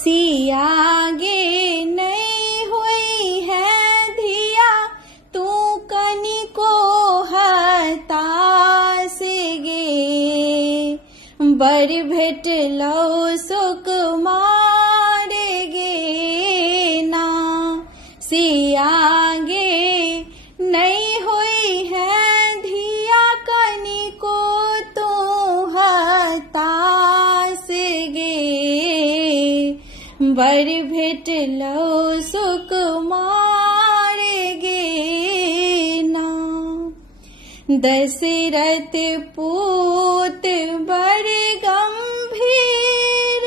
सियागे नहीं हुई है धिया तू कनिको हतास गे। बर भेटलो सुकुमार गे ना। सियागे नहीं हुई है धिया कनिको तू हतास गे। बर भेटलो सुकुमार गे ना। दशरथ पूत बर गंभीर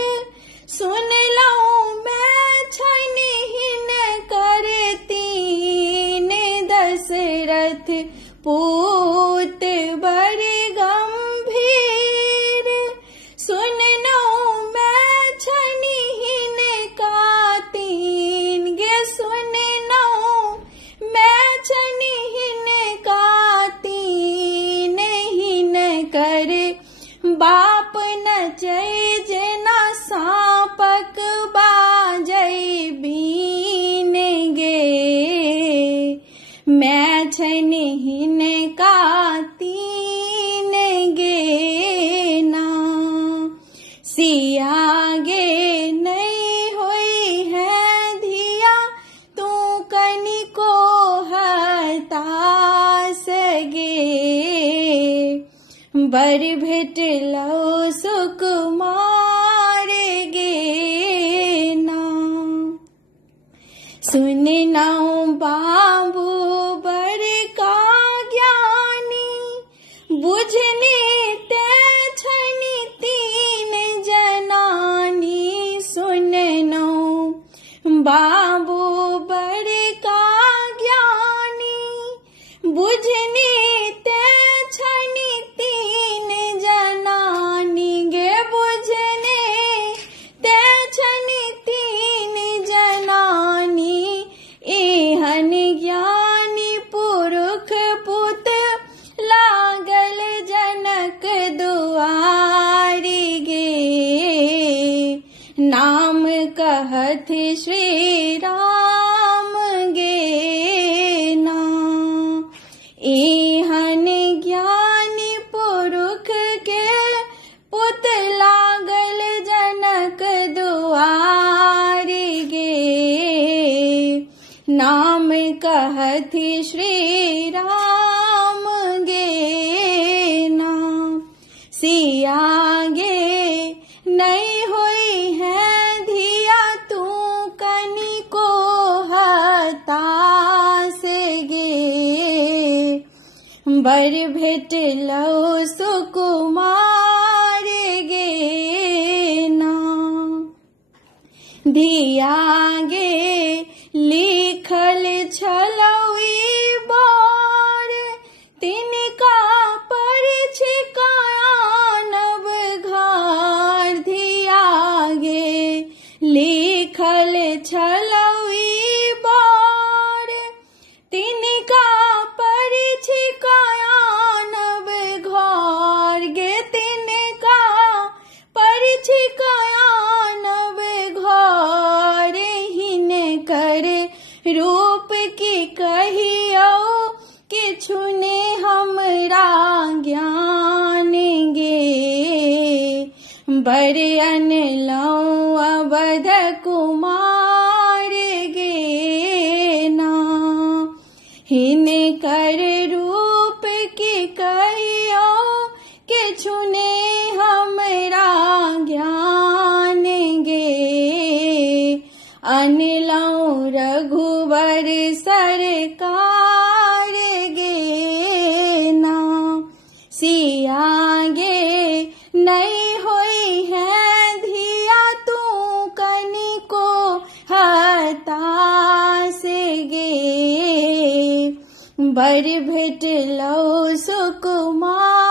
सुन लऊं मैं छनिहिन करतीन। दशरथ पूत बर गंभीर सुन लऊं मैं छनिहिन कातीन गे। सुन लऊं मैं छनिहिन कातीन हिन कर बाप नचै जना सांपक बाजै बीन गे। मैं छनिहिन कातीन गे ना। सियागे नहीं हुई है धिया तू कनिको हतास गे। बर भेटलो सुकुमार गे ना। सुन नाऊ बाबू बर का ज्ञानी बुझने ते छनि तीन जनानी। सुन नाऊ बाबू बर का ज्ञानी बुझने ते छनि तीन जनानी गे। बुझने ते छनि तीन जनानी। एहन ज्ञानी पुरुष पुत लागल जनक दुआरी गे। नाम कहत श्री राम गे ना। एहन ज्ञानी पुरुष के पुत लागल जनक दुआरी गे। नाम कहत श्री राम गे ना। सियागे नहीं हुई है धिया तू कनिको हतास गे। बर भेटलो सुकुमार गे ना। धियागे लिखल छलौई बार तिनका परिछिकाया नव घार। धियागे लिखल छलौई बार तिनका परिछिकाया नव घार गे। तिनका परिछिकाया नव घार हिन कर रूप की कहियो किछु ने हमरा ज्ञान गे। बर अनलऊं अवध कुमार गे ना। हिन कर रूप की कहियो किछु ने हमरा ज्ञान गे। अनलऊं रघुवर सरकार गे ना। सियागे नहीं हुई है धिया तू कनिको हतास गे। बर भेटलो सुकुमार